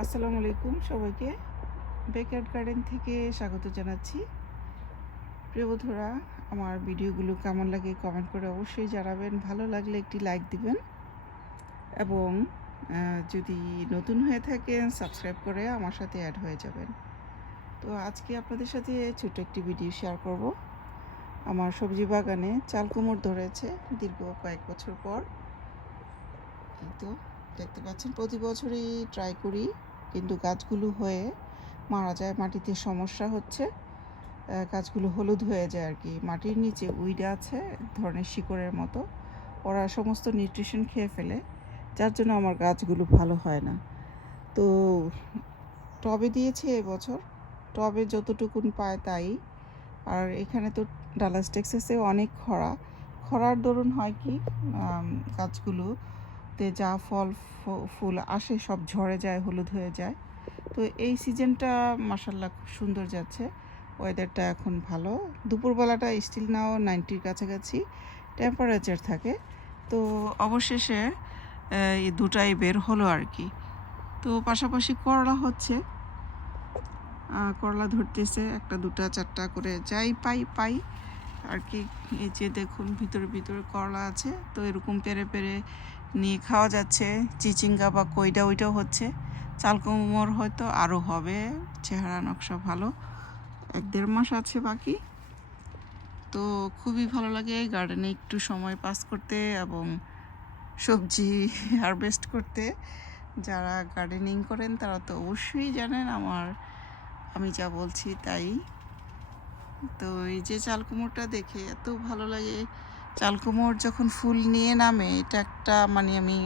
আসসালামু আলাইকুম সবাইকে। বেকার গার্ডেন থেকে স্বাগত জানাচ্ছি। প্রিয় বন্ধুরা, আমার ভিডিওগুলো কেমন লাগে কমেন্ট করে অবশ্যই জানাবেন। ভালো লাগলে একটি লাইক দিবেন। এবং যদি নতুন হয়ে থাকেন সাবস্ক্রাইব করে আমার সাথে অ্যাড হয়ে যাবেন। তো আজকে আপনাদের সাথে ছোট একটি ভিডিও শেয়ার করব। আমার সবজি বাগানে চাল কুমড় ধরেছে দীর্ঘ কয়েক বছর পর। এই তো। দেখতে পাচ্ছেন, প্রতি বছরই ট্রাই করি, কিন্তু গাছগুলো হয়ে মারা যায়, মাটিতে সমস্যা হচ্ছে। গাছগুলো হলুদ হয়ে যায় আর কি। মাটির নিচে উইডা আছে, ধরনের শিকড়ের মতো। ওরা সমস্ত নিউট্রিশন খেয়ে ফেলে, যার জন্য আমার গাছগুলো ভালো হয় না। তো টবে দিয়েছে এবছর টবে যতটুকুন পায় তাই। আর এখানে তো ডালাস টেক্সাসে অনেক খরা। খরার দরুন হয় কি গাছগুলো তে যা ফল ফুল আসে সব ঝরে যায়, হলুদ হয়ে যায়। তো এই সিজনটা মাসাল্লাহ খুব সুন্দর যাচ্ছে। ওয়েদারটা এখন ভালো। দুপুরবেলাটা স্টিল নাও নাইনটির কাছাকাছি। টেম্পারেচার থাকে। তো অবশেষে এই দুটাই বের হলো আর কি। তো পাশাপাশি করলা হচ্ছে। করলা ধরতেছে। একটা, দুটা, চারটা করে যাই, পাই পাই। আর কি, এই যে দেখুন, ভিতরে ভিতরে করলা আছে। তো এরকম পেরে পেরে নিয়ে খাওয়া যাচ্ছে, চিচিঙ্গা বা কইডা ওইটাও হচ্ছে। চাল কুমড়োর হয়তো আরও হবে, চেহারা, নকশা ভালো। এক দেড় মাস আছে বাকি। তো খুবই ভালো লাগে গার্ডেনে একটু সময় পাস করতে এবং সবজি হারভেস্ট করতে। যারা গার্ডেনিং করেন তারা তো অবশ্যই জানেন আমার, আমি যা বলছি তাই। তো এই যে চাল দেখে এত ভালো লাগে। চাল কুমড়োর যখন ফুল নিয়ে নামে, এটা একটা মানে আমি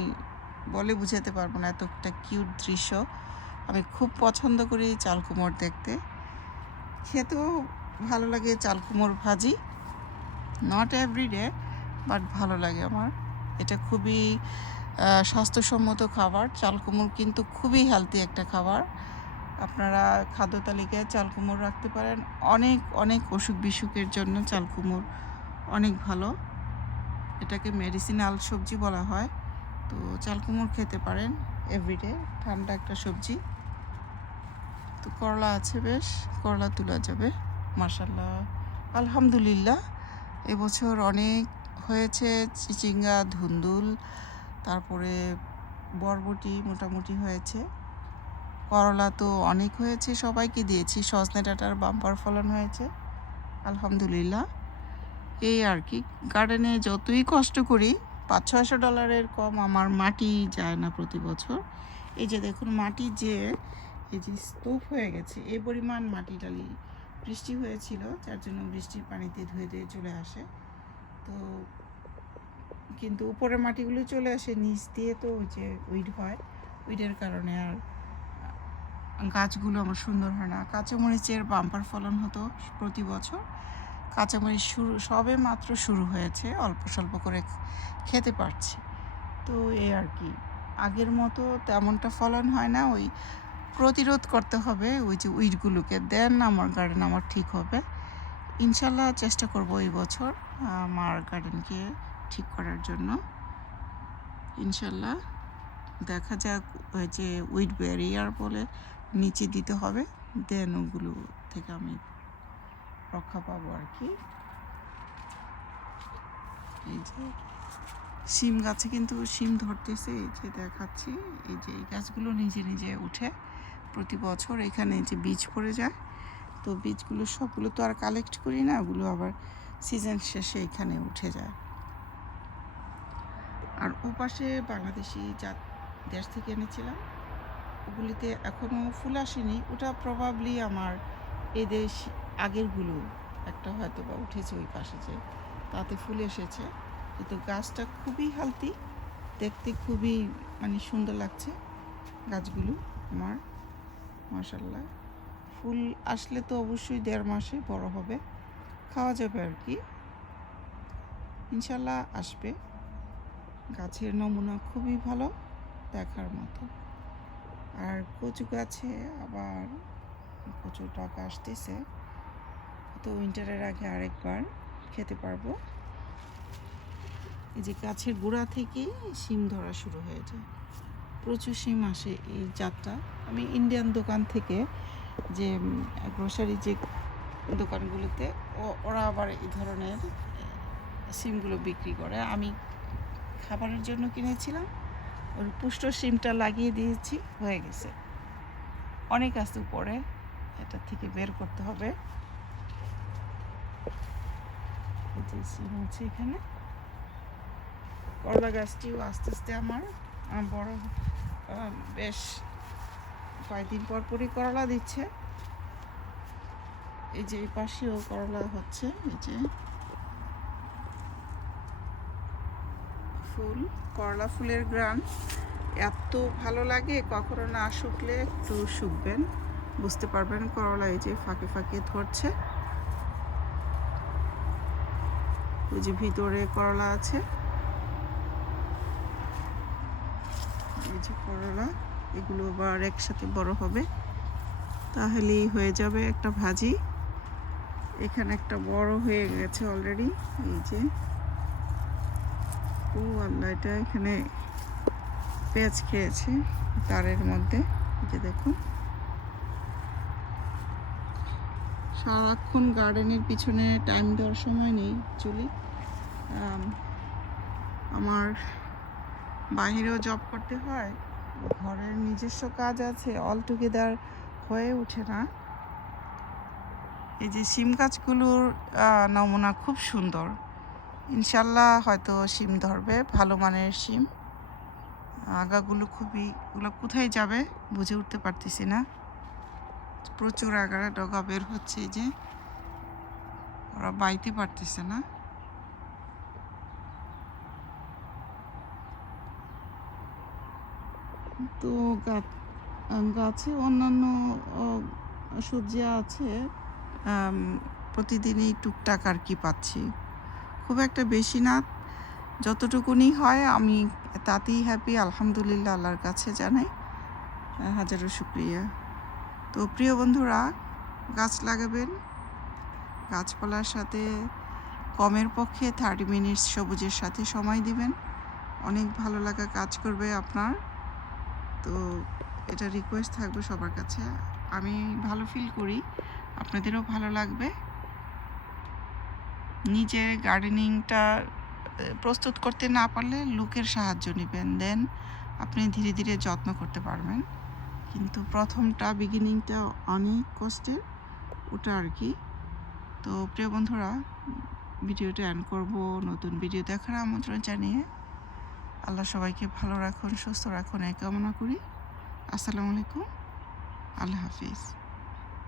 বলে বুঝাতে পারব না এত একটা কিউট দৃশ্য। আমি খুব পছন্দ করি চাল কুমড় দেখতে। খেতেও ভালো লাগে চালকুমোর ভাজি। নট এভরিডে বাট ভালো লাগে আমার। এটা খুবই স্বাস্থ্যসম্মত খাবার। চালকুমোর কিন্তু খুবই হেলদি একটা খাবার। আপনারা খাদ্য তালিকায় চালকুমোর রাখতে পারেন। অনেক অনেক অসুখ বিসুখের জন্য চালকুমোর অনেক ভালো। এটাকে মেডিসিনাল সবজি বলা হয়। তো চাল কুমড় খেতে পারেন এভরিডে ঠান্ডা একটা সবজি। তো করলা আছে বেশ, করলা তোলা যাবে মার্শাল্লাহ আলহামদুলিল্লাহ, এবছর অনেক হয়েছে, চিচিঙ্গা, ধুন্দুল, তারপরে বরবটি মোটামুটি হয়েছে। করলা তো অনেক হয়েছে সবাইকে দিয়েছি, সজনে ডাটার বাম্পার ফলন হয়েছে। আলহামদুলিল্লাহ। এই আর কি। গার্ডেনে যতই কষ্ট করি পাঁচ ছয়শো ডলারের কম আমার মাটি যায় না প্রতি বছর। এই যে দেখুন, মাটি যে, এই যে স্তূপ হয়ে গেছে, এই পরিমাণ মাটি টালি বৃষ্টি হয়েছিল, যার জন্য বৃষ্টির পানিতে ধুয়ে ধুয়ে চলে আসে। তো কিন্তু উপরে মাটিগুলো চলে আসে, নিচ দিয়ে তো ওই যে উইড হয়। উইডের কারণে আর গাছগুলো আমার সুন্দর হয় না। কাঁচামরিচের বাম্পার ফলন হতো প্রতি বছর। কাঁচামরিচ শুরু, সবে মাত্র শুরু হয়েছে, অল্প স্বল্প করে খেতে পারছি। তো এই আর কি, আগের মতো তেমনটা ফলন হয় না, ওই প্রতিরোধ করতে হবে, ওই যে উইডগুলোকে দেন আমার গার্ডেন আমার ঠিক হবে। ইনশাল্লাহ চেষ্টা করব এই বছর আমার গার্ডেনকে ঠিক করার জন্য। ইনশাল্লাহ দেখা যাক, ওই যে উইড ব্যারিয়ার বলে নিচে দিতে হবে, দেন ওগুলো থেকে আমি রক্ষা পাবো আর কি। এই যে শিম গাছে কিন্তু শিম ধরতেছে, এই যে দেখাচ্ছি। এই যে এই গাছগুলো নিজে নিজে উঠে প্রতি বছর এখানে যে বীজ পড়ে যায়। তো বীজগুলো সবগুলো তো আর কালেক্ট করি না, ওগুলো আবার সিজন শেষে এখানে উঠে যায়। আর ওপাশে বাংলাদেশি জাত দেশ থেকে এনেছিলাম। ওগুলিতে এখনও ফুল আসেনি, ওটা প্রবাবলি আমার এই দেশ আগেরগুলো একটা হয়তো বা উঠেছে ওই পাশে যে, তাতে ফুল এসেছে। কিন্তু গাছটা খুবই হালতি দেখতে খুবই মানে সুন্দর লাগছে গাছগুলো আমার মাসাল্লাহ ফুল আসলে তো অবশ্যই দেড় মাসে বড় হবে, খাওয়া যাবে আর কি। ইনশাল্লাহ আসবে। গাছের নমুনা খুবই ভালো, দেখার মতো। আর কচু গাছে আবার কচু টাকা আসতেছে। তো উইন্টারের আগে আরেকবার খেতে পারব। এই যে গাছের গোড়া থেকে শিম ধরা শুরু হয়ে যায়। প্রচুর সিম আসে এই জাতটা। আমি ইন্ডিয়ান দোকান থেকে যে গ্রোসারি যে দোকানগুলোতে ওরা আবার এই ধরনের সিমগুলো বিক্রি করে। আমি খাবারের জন্য কিনেছিলাম। ওর পুষ্ট সিমটা লাগিয়ে দিয়েছি, হয়ে গেছে। অনেক আছে উপরে। এটা থেকে বের করতে হবে। এখানে। করলা গাছটিও আস্তে আস্তে আমার বড় বেশ কয়েকদিন পর পরই করলা দিচ্ছে। এই যে এই পাশেও করলা হচ্ছে, এই যে ফুল, করলা ফুলের গ্রান এত ভালো লাগে, কখনো না শুকলে একটু শুকবেন। বুঝতে পারবেন, করলা এই যে ফাঁকে ফাঁকে ধরছে। ওই যে ভিতরে করলা আছে। এই যে করলা, এগুলো আবার একসাথে বড় হবে। তাহলেই হয়ে যাবে একটা ভাজি। এখানে একটা বড় হয়ে গেছে অলরেডি এই যে। ও আল্লাহ, এটা এখানে পেঁয়াজ খেয়েছে, তারের মধ্যে যে দেখুন। সারাক্ষণ গার্ডেনের পিছনে টাইম দেওয়ার সময় নেই অ্যাকচুয়ালি আমার বাইরেও জব করতে হয়, ঘরের নিজস্ব কাজ আছে অল টুগেদার হয়ে ওঠে না। এই যে সিম গাছগুলোর নমুনা খুব সুন্দর। ইনশাল্লাহ হয়তো সিম ধরবে, ভালো মানের সিম আগাগুলো খুবই, ওগুলো কোথায় যাবে বুঝে উঠতে পারতেছি না। প্রচুর আকারে ডগা বের হচ্ছে যে। ওরা বাইতে পারতেছে না। তো গাছ অন্যান্য সবজি আছে প্রতিদিনই টুকটাক আর কি পাচ্ছি। খুব একটা বেশি না, যতটুকুনি হয় আমি তাতেই হ্যাপি আলহামদুলিল্লাহ, আল্লাহর কাছে জানাই। হাজারো শুক্রিয়া। তো প্রিয় বন্ধুরা, গাছ লাগাবেন। গাছপালার সাথে কমের পক্ষে থার্টি মিনিটস সবুজের সাথে সময় দিবেন। অনেক ভালো লাগা কাজ করবে আপনার। তো এটা রিকোয়েস্ট থাকবে সবার কাছে। আমি ভালো ফিল করি, আপনাদেরও ভালো লাগবে। নিজের গার্ডেনিংটা প্রস্তুত করতে না পারলে লোকের সাহায্য নেবেন। দেন আপনি ধীরে ধীরে যত্ন করতে পারবেন। কিন্তু প্রথমটা বিগিনিংটা অনেক কষ্টের, ওটা আর কি। তো প্রিয় বন্ধুরা, ভিডিওটা অ্যান্ড করব, নতুন ভিডিও দেখার আমন্ত্রণ জানিয়ে। আল্লাহ সবাইকে ভালো রাখুন, সুস্থ রাখুন, এই কামনা করি। আসসালামু আলাইকুম। আল্লাহ হাফিজ।